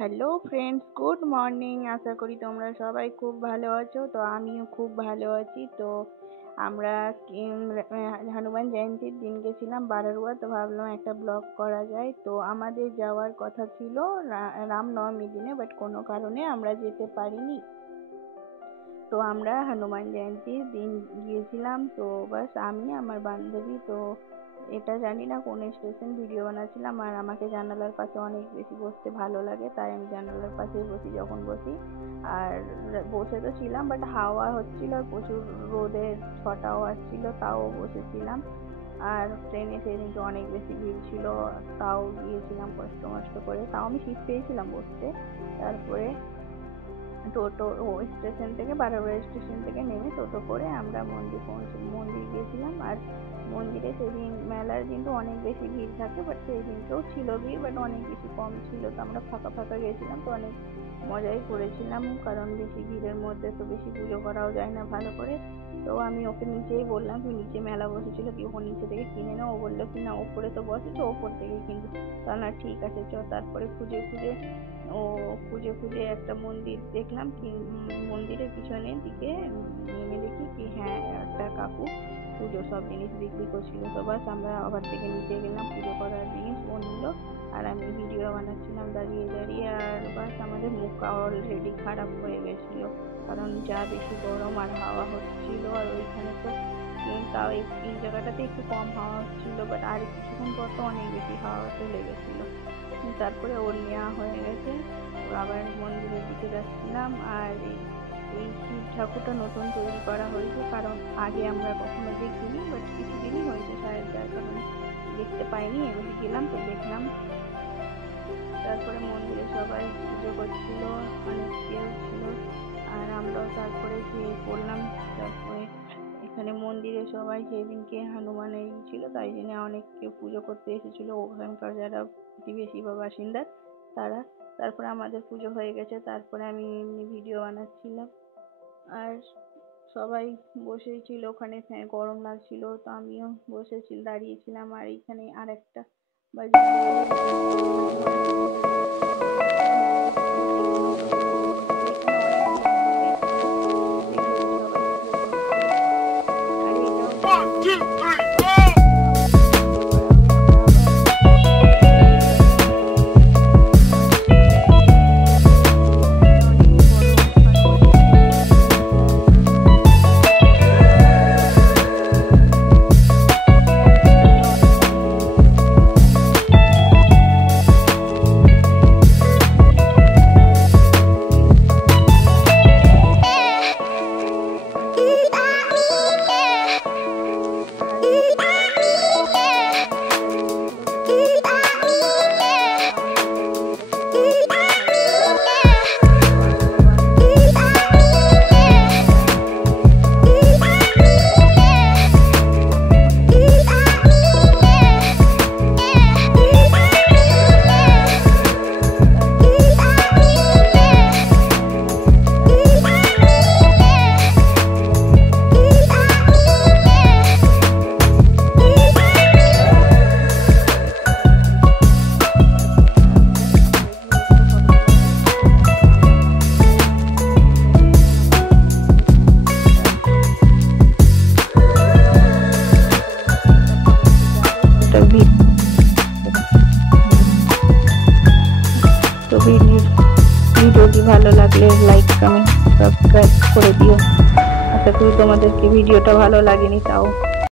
Hello friends, good morning. আশা করি তোমরা সবাই খুব ভালো আছো। তো আমিও খুব ভালো আছি। তো আমরা হনুমান জয়ন্তীর দিন গেছিলাম বারোয়ার। তো ভাবলাম একটা ব্লগ করা যায়। তো আমাদের যাওয়ার কথা ছিল রামনবমীর দিনে, বাট কোনো কারণে আমরা যেতে পারিনি। তো আমরা হনুমান জয়ন্তীর দিন গিয়েছিলাম। তো বাস আমি আমার বান্ধবী। তো এটা জানি না কোন স্টেশন, ভিডিও বানাচ্ছিলাম। আর আমাকে জানালার পাশে অনেক বেশি বসতে ভালো লাগে, তাই আমি জানালার পাশেই বসি যখন বসি। আর বসে তো ছিলাম, বাট হাওয়া হচ্ছিল, প্রচুর রোদের ছটাও আসছিল, তাও বসেছিলাম। আর ট্রেনে সেদিনকে অনেক বেশি ভিড় ছিল, তাও গিয়েছিলাম কষ্ট মষ্ট করে, তাও আমি সিট পেয়েছিলাম বসতে। তারপরে টোটো স্টেশন থেকে বারোয়ার স্টেশন থেকে নেমে টোটো করে আমরা মন্দির গিয়েছিলাম। আর মন্দিরে সেদিন মেলার দিন তো অনেক বেশি ভিড় থাকে, বাট সেই দিনকেও ছিল ভিড়, বাট অনেক বেশি কম ছিল। তো আমরা ফাঁকা ফাঁকা গিয়েছিলাম, তো অনেক মজাই করেছিলাম, কারণ বেশি ভিড়ের মধ্যে তো বেশি পুজো করাও যায় না ভালো করে। তো আমি ওকে নিচেই বললাম, তুই নিচে মেলা বসেছিল, কি ওখানে নিচে থেকে কিনে নাও। ও বললো কি না, ওপরে তো বসে, তো ওপর থেকে কিনবো। তা না, ঠিক আছে চ। তারপরে খুঁজে খুঁজে একটা মন্দির দেখলাম, কি মন্দিরের পিছনের দিকে নেমে দেখি কি হ্যাঁ, একটা কাকু পুজো সব জিনিস বিক্রি করছিল। তো বাস আমরা আবার থেকে নিচে গেলাম, পুজো করার জিনিস ও নিল, আর আমি ভিডিও বানাচ্ছিলাম দাঁড়িয়ে দাঁড়িয়ে। আর বাস আমাদের মুখ অলরেডি খারাপ হয়ে গেছিল, কারণ যা বেশি গরম আর হাওয়া হচ্ছিল। আর ওইখানে তো তাও এই জায়গাটাতে একটু কম হাওয়া হচ্ছিল, বাট আর কিছুক্ষণ পর তো অনেক বেশি হাওয়া চলে গেছিল। তারপরে ওর নেওয়া হয়ে গেছে, আবার মন্দিরের দিকে যাচ্ছিলাম। আর এই শিব ঠাকুরটা নতুন তৈরি করা হয়েছে, কারণ আগে আমরা কখনো দেখিনি, বাট কিছুদিনই হয়েছে শায়দ, যার কারণে দেখতে পাইনি। এগুলি গেলাম তো দেখলাম। তারপরে মন্দিরে সবাই পুজো করছিল, অনেক কেউ ছিল, আর আমরাও তারপরে গিয়ে করলাম। তারপরে এখানে মন্দিরে সবাই সেদিনকে হনুমানের ছিল, তাই জন্য অনেক কেউ পুজো করতে এসেছিল, ওখানকার যারা প্রতিবেশী বা বাসিন্দা তারা। তারপরে আমাদের পুজো হয়ে গেছে, তারপরে আমি এমনি ভিডিও বানাচ্ছিলাম। আর সবাই বসেই ছিল ওখানে, গরম লাগছিল, তো আমিও বসেছিলাম, দাঁড়িয়েছিলাম। আর এখানে আর একটা ভিডিওটি ভালো লাগলে লাইক, কমেন্ট, সাবস্ক্রাইব করে দিও। আশা করি তোমাদেরকে ভিডিওটা ভালো লাগেনি, তাও